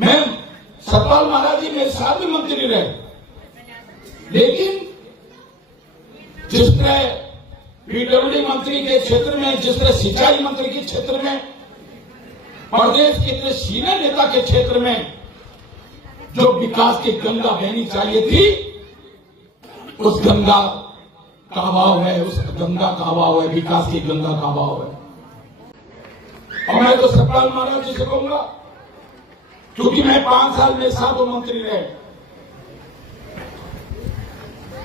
मैं सतपाल महाराज जी मेरे साथ भी मंत्री रहे, लेकिन जिस तरह पीडब्ल्यूडी मंत्री के क्षेत्र में, जिस तरह सिंचाई मंत्री के क्षेत्र में, प्रदेश के सीनियर नेता के क्षेत्र में जो विकास की गंगा बहनी चाहिए थी, उस गंगा का अभाव है, उस गंगा का अभाव है, विकास की गंगा का अभाव है। और मैं तो सतपाल महाराज जी से कहूंगा, क्योंकि मैं 5 साल मेरे साथ वो मंत्री रहे,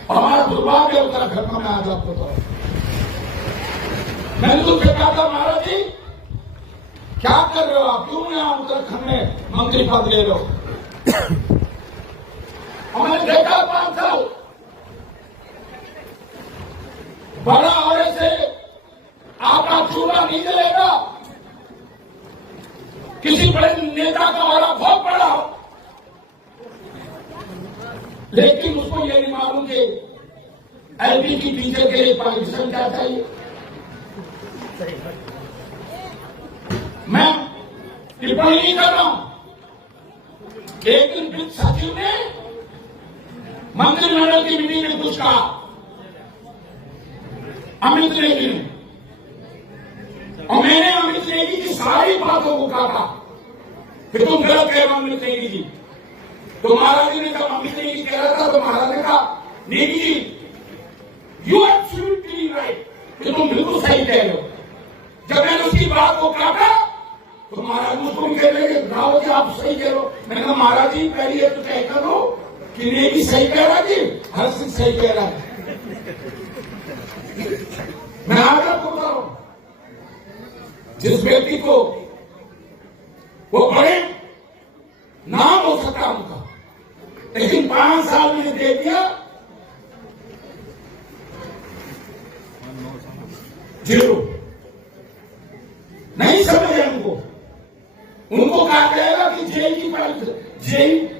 हमारा दुर्भाग्य उत्तराखंड में आज आपको तो मैंने तुमसे कहा था, महाराज जी क्या कर रहे हो आप, क्यों यहां उत्तराखंड में मंत्री पद ले रहे हो? हमने देखा 5 साल बड़ा होने से आपका चूल्हा नहीं जलेगा, किसी बड़े नेता का वाला बहुत बड़ा हो, लेकिन उसको ये नहीं मालूम कि एलपी की टीचर के लिए परमिशन क्या चाहिए। मैं टिप्पणी नहीं कर रहा हूं, एक दिन वित्त सचिव ने मंत्रिमंडल की मीटिंग में कुछ कहा अमित नेगी ने, और मैंने अमित नेगी की सारी बातों को कहा कि तुम गलत कह रहे हो अमित नेगी जी। तो महाराज जी ने जब अमित नेगी कह रहा था तो महाराज ने कहा, Negi ji you absolutely right, कि तुम बिल्कुल सही कह रहे हो। जब मैंने उसकी बात को काटा तो महाराज मुझको कह रहे हैं रावत जी आप सही कह रहे हो। मैंने कहा महाराज जी पहले ये तो तय करो कि नेगी सही कह रहा जी, हर सिंह सही कह रहा है। मैं आज आपको बता रहा हूं, जिस व्यक्ति को वो बड़े नाम हो सकता उनका, लेकिन 5 साल में दे दिया 0। नहीं समझे उनको कहा जाएगा कि जेई की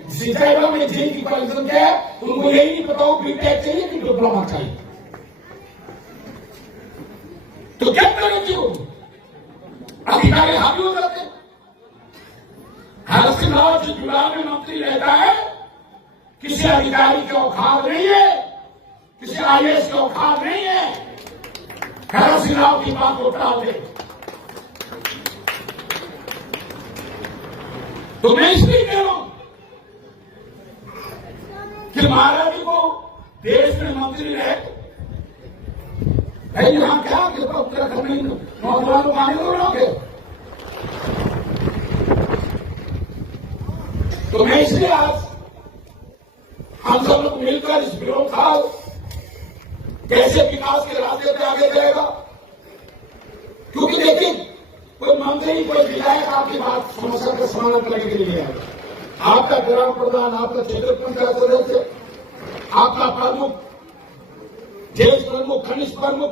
सिंचाई में जेई की क्वालिफिकेशन क्या है, उनको यही नहीं पता हो बीटेक चाहिए कि डिप्लोमा चाहिए। तो क्या करना चाहिए, अधिकारी हावी हो जाते। हर सिंह रावत जो चुनाव में मंत्री रहता है, किसी अधिकारी के औकात नहीं है, किसी आईएएस के औकात नहीं है हर सिंह रावत की बात को टाल दे। तो मैं इसलिए कह रहा हूं कि महाराज जी को देश में मंत्री रहे, भाई यहां क्या उत्तराखंड में नौजवानों को आने दो लोग। तो मैं इसलिए आज हम सब लोग मिलकर इस विरोध काल कैसे विकास के रास्ते पे आगे जाएगा, क्योंकि देखिए कोई मंत्री कोई विधायक आपकी बात समस्या का समाधान करने के लिए आएगा। आपका ग्राम प्रधान, आपका क्षेत्र पंचायत सदस्य, आपका प्रमुख, जेल प्रमुख, खनिज प्रमुख,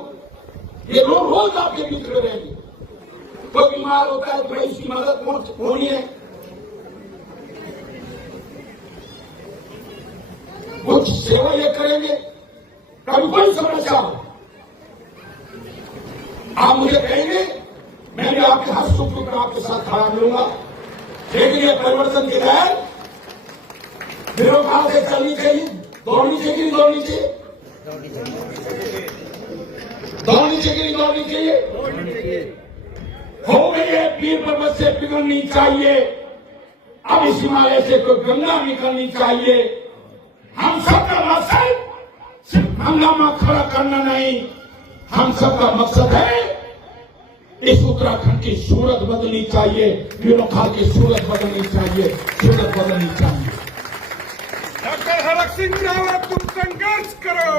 ये लोग रोज आपके बीच में रहेंगे। कोई बीमार होता है तो भाई उसकी मदद होनी है, कुछ सेवा ये करेंगे। कभी कोई समस्या हो आप मुझे कहेंगे, मैं भी आपके हर सुख दुख में आपके साथ खड़ा मिलूंगा। लेकिन ये परिवर्तन के तहत विरोध से चलनी चाहिए, दौड़नी चाहिए, दौड़नी चाहिए, दौड़नी चाहिए, दौड़नी चाहिए। हो गई है पीर पर्वत से पिघलनी चाहिए, अब इस हिमालय से कोई गंगा निकलनी चाहिए। हम सबका मकसद सिर्फ हंगामा खड़ा करना नहीं, हम सबका मकसद है इस उत्तराखंड की सूरत बदलनी चाहिए, विरोखा की सूरत बदलनी चाहिए, सूरत बदलनी चाहिए। डॉक्टर हरक सिंह रावत तुम संघर्ष करो,